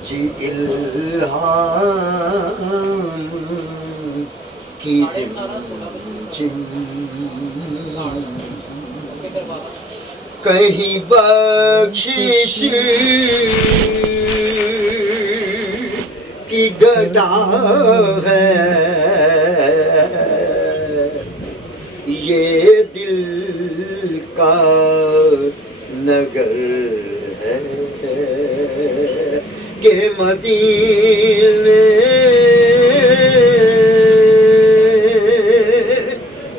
جی الہام کی جم کہیں بخشش کی گدا ہے یہ دل کا نگر ہے کہ مدینے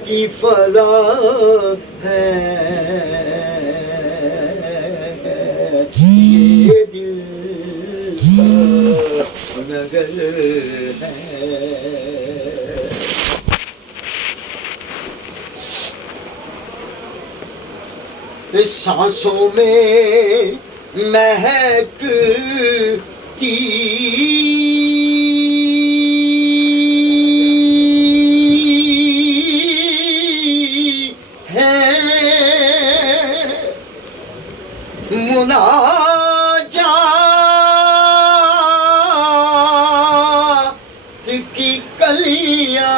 کی فضا ہے یہ دل کا نگر ہے سانسوں میں مہکتی ہے مناجات کی کلیاں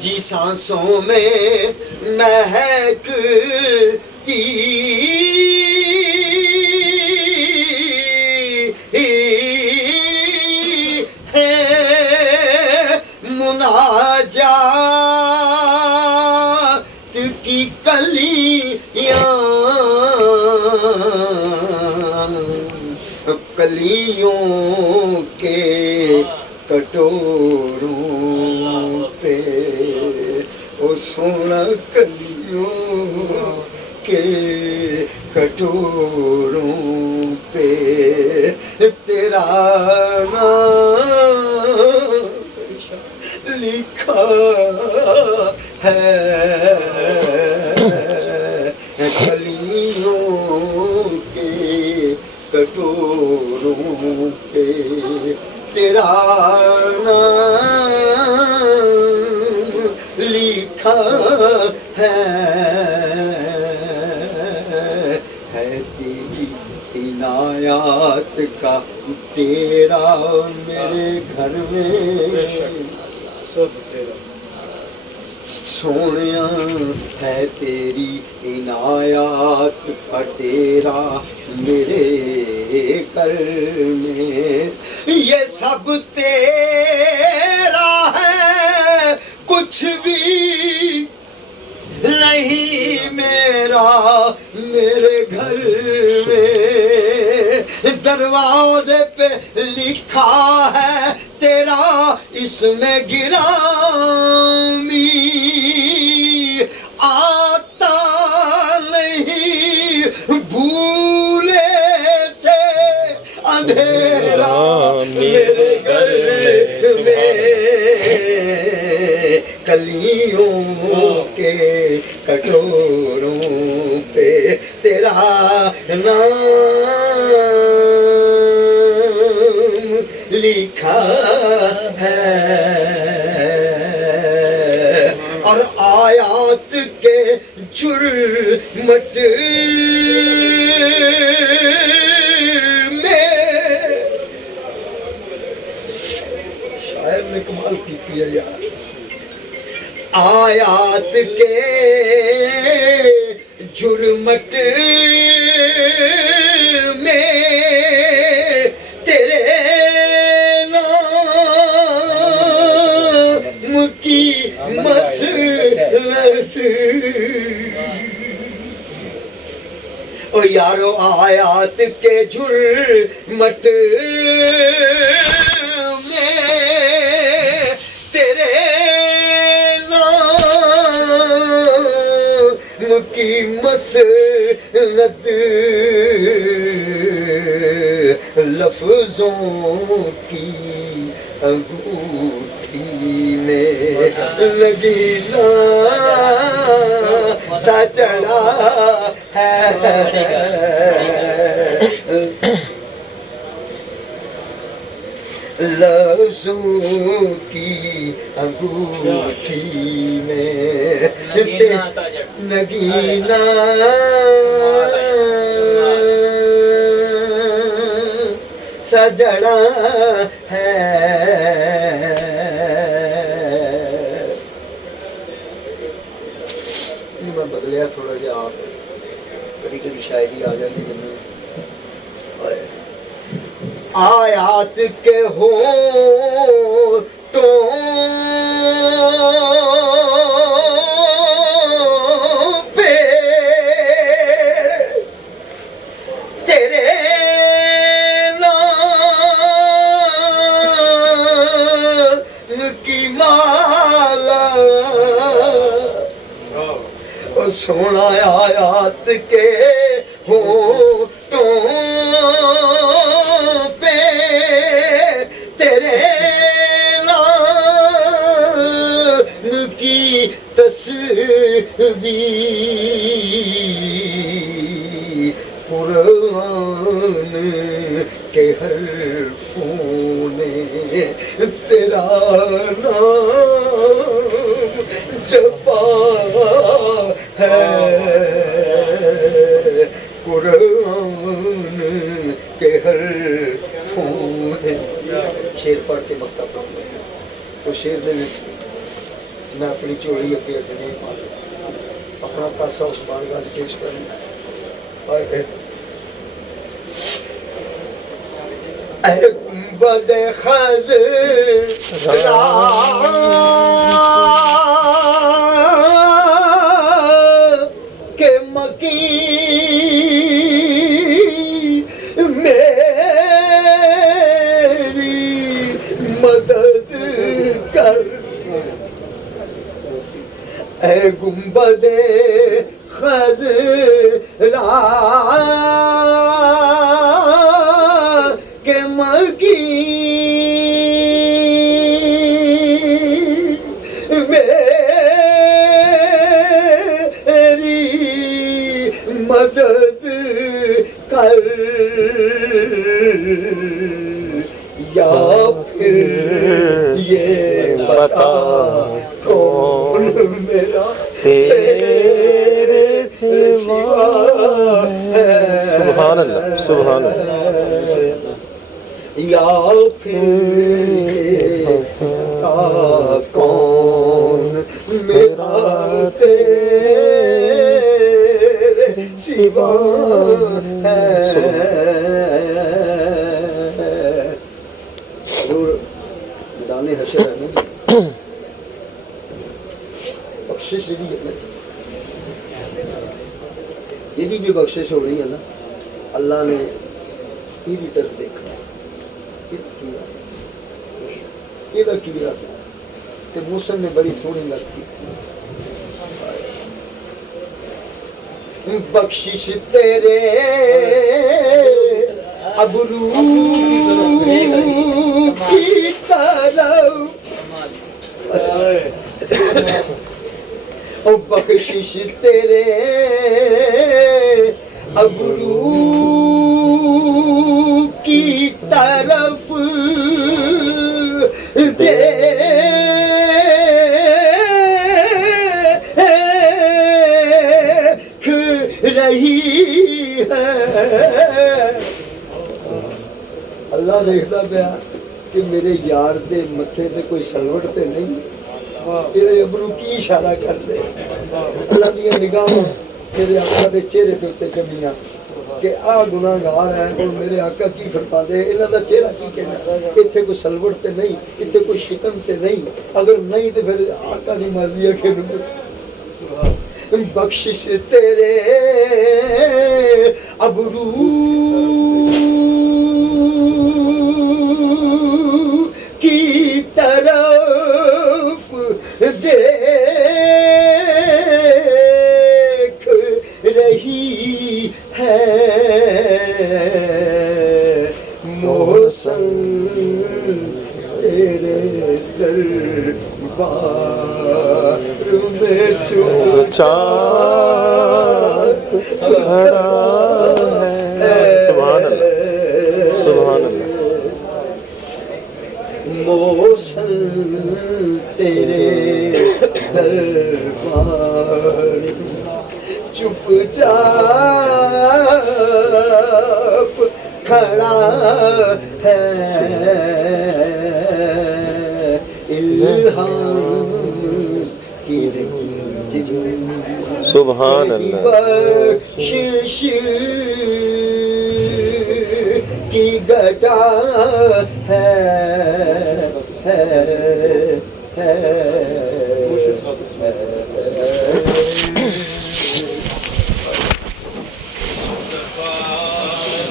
جی سانسوں میں مہکتی ہے مناجات کی کلیاں کلیوں کے کٹوروں پہ او سونا کلیوں کے کٹوروں پہ تیرا نام لکھا ہے کلیوں کے کٹوروں پہ تیرا نام لکھا ہے تیری عنایات کا تیرا میرے گھر میں سونیا ہے تیری عنایات کا ڈیرا میرے گھر میں یہ سب تیرا ہے کچھ بھی نہیں میرا میرے گھر میں دروازے پہ لکھا ہے تیرا اس میں گرامی آتا نہیں بھولے سے اندھیرا میرے گھر میں کلیوں کے کٹوروں پہ تیرا نام لکھا ہے اور آیات کے جرمٹ میں شاعر نے کمال کی ہے یار آیات کے جرمٹ میں تیرے نام کی مسلط او یارو آیات کے جرمٹ میں تیرے کی مسند لفظوں کی انگوٹھی میں نگینا سا چڑھا ہے لفظوں کی انگوٹھی میں نگینا سجڑا ہے میں بدلیا تھوڑا جہا آپ کبھی کبھی شاعری آ جاتی آیات کے ہونٹوں پہ تیرے نام کی مالا سونا آیات کے ہونٹوں پہ تیرے نام کی تصویر قرآن کے حرفوں نے تیرا نام جپا ہے قرآن کے حرفوں نے شیر پڑھ کے مکتب پڑھوں تو شیر دے وچ میں اپنی چوڑی اگے اگنے اپنا قصہ اس بارگاہ سے پیش کرنا اے گنبد خضرا کے مکین میری مدد کر اے گنبد خضرا کے مکین میری مدد کر یا پھر یہ بتا کون میرا تیرے سوا ہے سبحان اللہ سبحان اللہ یا پھر یہ بتا کون میرا تیرے سوا ہے میدان حشر ہے نا بخشش بھی ہے یہ بھی بخشش ہو رہی ہے نا اللہ نے یہ بھی طرف دیکھا یہ کیا کہ موسم میں بڑی سونی لگتی بخشش تیرے ابرو کی طرف بخشش تیرے ابرو کی طرف دیکھ رہی ہے اللہ دیکھتا پیا کہ میرے یار دے متھے تے کوئی سلوٹ تے نہیں تیرے ابرو کی اشارہ کر دے اللہ دیا نگاہاں میرے آقا دے چہرے پہ اتے جمیاں کہ آ گناہگار ہے اور میرے آقا کی فرما دے انہاں دا چہرہ کی کہنا اتنے کوئی سلوٹ تے نہیں اتنے کوئی شکم تے نہیں اگر نہیں تو پھر آقا دی مرضی ہے کہ بخشش تیرے ابرو کی طرف دیکھ رہی ہے موسم تیرے دربار میں چوب چاک کھڑا ہے سبحان اللہ سبحان اللہ موسم تیرے دربار چپ چاپ کھڑا ہے الہام کی سبحان اللہ بخشش کی گھٹا ہے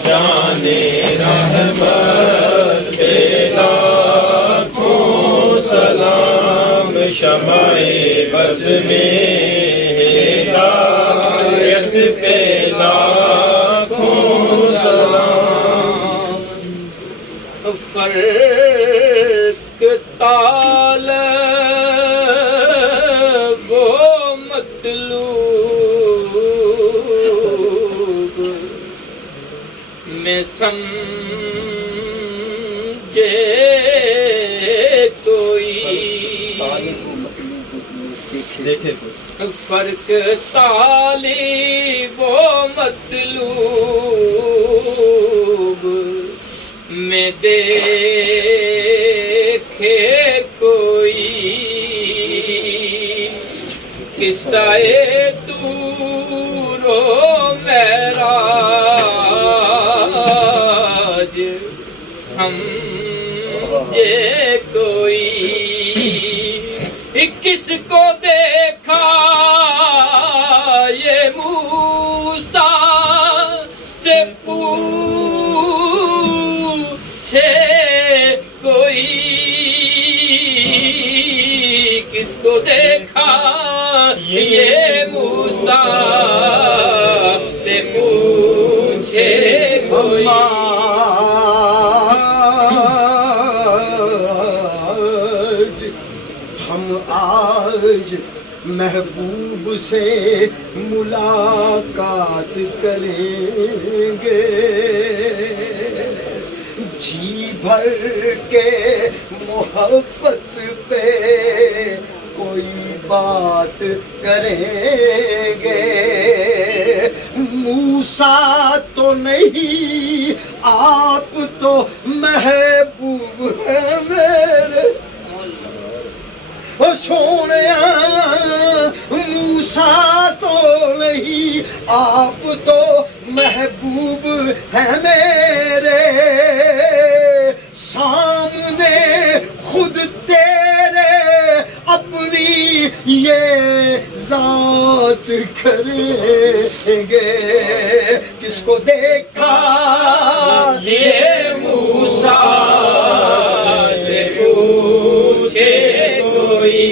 جانے رحمت پہ لاکھوں سلام شمع بز میں ہدایت پہ لاکھوں سلام فرق طالب و مطلوب میں سمجھے کوئی فرق طالب و مطلوب میں دیکھے کوئی قصہ طور و معراج سمجھے کوئی کس کو دیکھا یہ موسیٰ سے پوچھے کوئی کس کو دیکھا یہ موسیٰ سے پوچھے کوئی ہم آج محبوب سے ملاقات کریں گے جی بھر کے محبت پہ کوئی بات کریں گے موسیٰ تو نہیں آپ تو محبوب ہیں میرے سونیا موسیٰ تو نہیں آپ تو محبوب ہیں میرے سامنے خود تیرے اپنی یہ ذات کریں گے کس کو دیکھا یہ موسیٰ سے پوچھے کوئی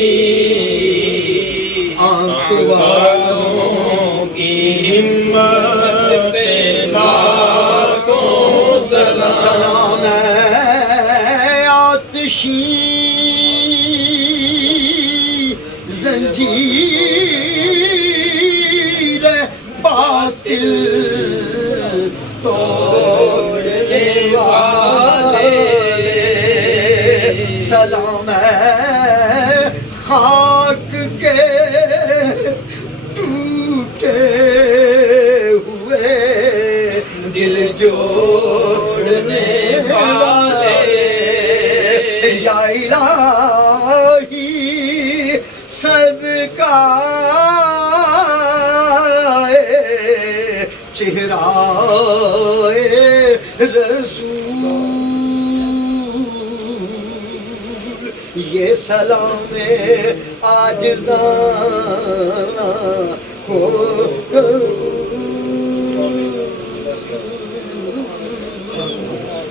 آنکھ والوں کی ہمت پہ لاکھوں سلام آتشی زنجیر باطل توڑنے والے سلام خاک کے ٹوٹے ہوئے دل جوڑنے والے یا الہی صدقہ چہرہ رسول یہ سلام عاجزانہ ہو